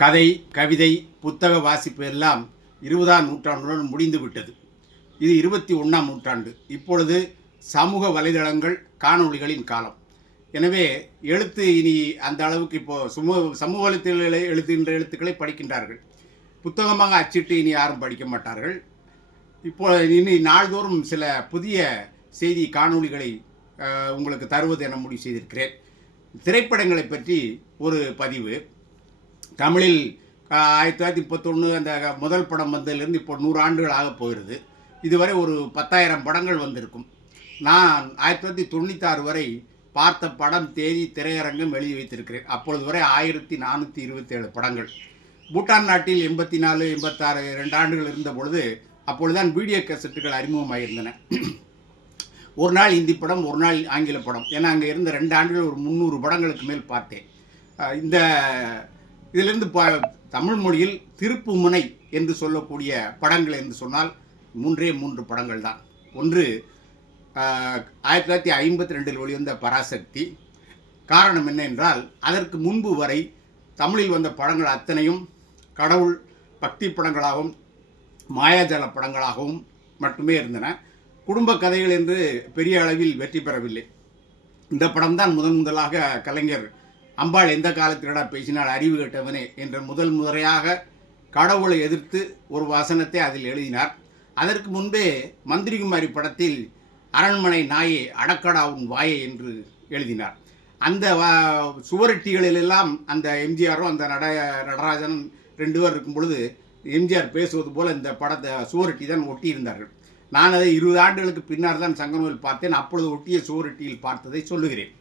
கதை கவிதை புத்தக வாசிப்பு எல்லாம் இருபதாம் நூற்றாண்டுடன் முடிந்து விட்டது இது இருபத்தி ஒன்றாம் நூற்றாண்டு. இப்பொழுது சமூக வலைதளங்கள் காணொளிகளின் காலம். எனவே எழுத்து இனி அந்த அளவுக்கு இப்போ சுமூக சமூக வலைத்தளங்களை எழுதுகின்ற எழுத்துக்களை படிக்கின்றார்கள். புத்தகமாக அச்சிட்டு இனி யாரும் படிக்க மாட்டார்கள். இப்போ இனி நாள்தோறும் சில புதிய செய்தி காணொளிகளை உங்களுக்கு தருவது என முடிவு செய்திருக்கிறேன். திரைப்படங்களை பற்றி ஒரு பதிவு. தமிழில் ஆயிரத்தி தொள்ளாயிரத்தி முப்பத்தொன்று அந்த முதல் படம் வந்ததுலேருந்து இப்போ நூறு ஆண்டுகள் ஆகப் போகிறது. இதுவரை ஒரு பத்தாயிரம் படங்கள் வந்திருக்கும். நான் ஆயிரத்தி தொள்ளாயிரத்தி தொண்ணூத்தாறு வரை பார்த்த படம் தேதி திரையரங்கம் எழுதி வைத்திருக்கிறேன். அப்பொழுது வரை ஆயிரத்தி நானூற்றி இருபத்தேழு படங்கள். பூட்டான் நாட்டில் எண்பத்தி நாலு எண்பத்தாறு ரெண்டு ஆண்டுகள் இருந்த பொழுது அப்பொழுதுதான் வீடியோ கேசட்டுகள் அறிமுகமாகியிருந்தன ஒரு நாள் இந்தி படம் ஒரு நாள் ஆங்கில படம். ஏன்னா அங்கே இருந்த ரெண்டு ஆண்டுகள் ஒரு முந்நூறு படங்களுக்கு மேல் பார்த்தேன். இந்த இதிலிருந்து ப தமிழ் மொழியில் திருப்பு முனை என்று சொல்லக்கூடிய படங்கள் என்று சொன்னால் மூன்றே மூன்று படங்கள் தான் ஒன்று ஆயிரத்தி தொள்ளாயிரத்தி ஐம்பத்தி ரெண்டில் வெளிவந்த பராசக்தி. காரணம் என்ன என்றால் அதற்கு முன்பு வரை தமிழில் வந்த படங்கள் அத்தனையும் கடவுள் பக்தி படங்களாகவும் மாயாஜால படங்களாகவும் மட்டுமே இருந்தன. குடும்ப கதைகள் என்று பெரிய அளவில் வெற்றி பெறவில்லை. இந்த படம்தான் முதன் முதலாக கலைஞர் அம்பாள் எந்த காலத்திலடா பேசினால் அறிவு கெட்டவனே என்ற முதல் முறையாக கடவுளை எதிர்த்து ஒரு வசனத்தை அதில் எழுதினார். அதற்கு முன்பே மந்திரிகுமாரி படத்தில் அரண்மனை நாயே அடக்கடா உன் வாயே என்று எழுதினார். அந்த வ- சுவரொட்டிகளிலெல்லாம் அந்த எம்ஜிஆரும் அந்த நட நடராஜன் ரெண்டு பேர் இருக்கும் பொழுது எம்ஜிஆர் பேசுவது போல் இந்த படத்தை சுவரொட்டி தான் ஒட்டியிருந்தார்கள். நான் அதை இருபது ஆண்டுகளுக்கு பின்னர் தான் சங்கநூல் பார்த்தேன். அப்பொழுது ஒட்டிய சுவரொட்டியில் பார்த்ததை சொல்லுகிறேன்.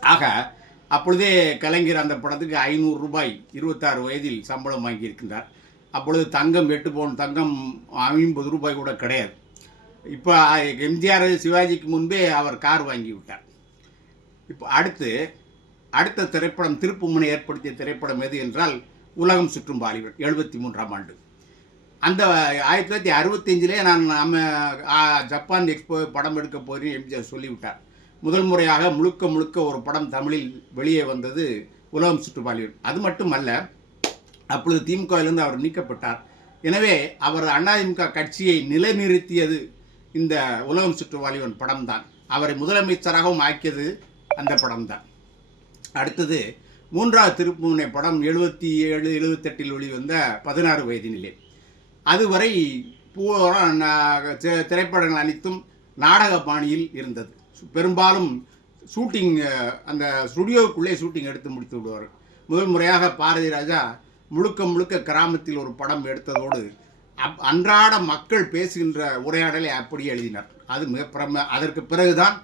ஆக அப்பொழுதே கலைஞர் அந்த படத்துக்கு ஐநூறு ரூபாய் இருபத்தாறு வயதில் சம்பளம் வாங்கியிருக்கின்றார். அப்பொழுது தங்கம் எட்டு பவுன் தங்கம் ஐம்பது ரூபாய் கூட கிடையாது. இப்போ எம்ஜிஆர் சிவாஜிக்கு முன்பே அவர் கார் வாங்கி விட்டார் இப்போ அடுத்து அடுத்த திரைப்படம் திருப்புமுனை ஏற்படுத்திய திரைப்படம் எது என்றால் உலகம் சுற்றும் பாலிவுட் எழுபத்தி மூன்றாம் ஆண்டு. அந்த ஆயிரத்தி தொள்ளாயிரத்தி அறுபத்தஞ்சிலே நான் நம்ம ஜப்பான் எக்ஸ்போ படம் எடுக்க போகிறேன் எம்ஜிஆர் சொல்லிவிட்டார். முதல் முறையாக முழுக்க முழுக்க ஒரு படம் தமிழில் வெளியே வந்தது உலகம் சுற்று அது அது மட்டுமல்ல அப்பொழுது திமுகவிலிருந்து அவர் நீக்கப்பட்டார். எனவே அவர் அதிமுக கட்சியை நிலைநிறுத்தியது இந்த உலகம் சுற்றுவாலிவன் படம்தான். அவரை முதலமைச்சராகவும் ஆக்கியது அந்த படம்தான். அடுத்தது மூன்றாவது திருப்புமுனை படம் எழுபத்தி ஏழு எழுபத்தெட்டில் வெளிவந்த பதினாறு வயதினிலே. அதுவரை பூரா திரைப்படங்கள் அனைத்தும் நாடக பாணியில் இருந்தது பெரும்பாலும் ஷூட்டிங் அந்த ஸ்டுடியோவுக்குள்ளே ஷூட்டிங் எடுத்து முடித்து விடுவார்கள். முதல் முறையாக பாரதி ராஜா முழுக்க முழுக்க கிராமத்தில் ஒரு படம் எடுத்ததோடு அப் அன்றாட மக்கள் பேசுகின்ற உரையாடலை அப்படி எழுதினார். அது மிக பிரம அதற்கு பிறகுதான்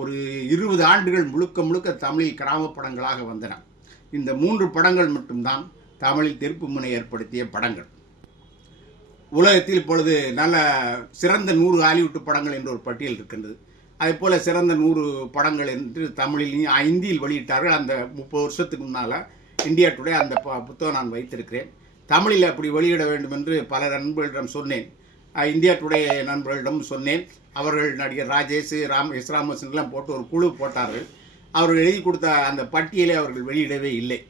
ஒரு இருபது ஆண்டுகள் முழுக்க முழுக்க தமிழில் கிராம படங்களாக வந்தன. இந்த மூன்று படங்கள் மட்டும்தான் தமிழில் திருப்புமுனை ஏற்படுத்திய படங்கள். உலகத்தில் இப்பொழுது நல்ல சிறந்த நூறு ஹாலிவுட் படங்கள் என்ற ஒரு பட்டியல் இருக்கின்றது. அதே போல் சிறந்த நூறு படங்கள் என்று தமிழிலையும் ஹிந்தியில் வெளியிட்டார்கள். அந்த முப்பது வருஷத்துக்கு முன்னால் இந்தியா டுடே அந்த ப- புத்தகம் நான் வைத்திருக்கிறேன். தமிழில் அப்படி வெளியிட வேண்டும் என்று பல நண்பர்களிடம் சொன்னேன். இந்தியா டுடே நண்பர்களிடம் சொன்னேன். அவர்கள் நடிகர் ராஜேஷ் ராம் எஸ். ராமசன்லாம் போட்டு ஒரு குழு போட்டார்கள். அவர்கள் எழுதி கொடுத்த அந்த பட்டியலை அவர்கள் வெளியிடவே இல்லை.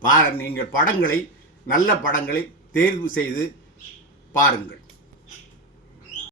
பா நீங்கள் படங்களை நல்ல படங்களை தேர்வு செய்து பாருங்கள்.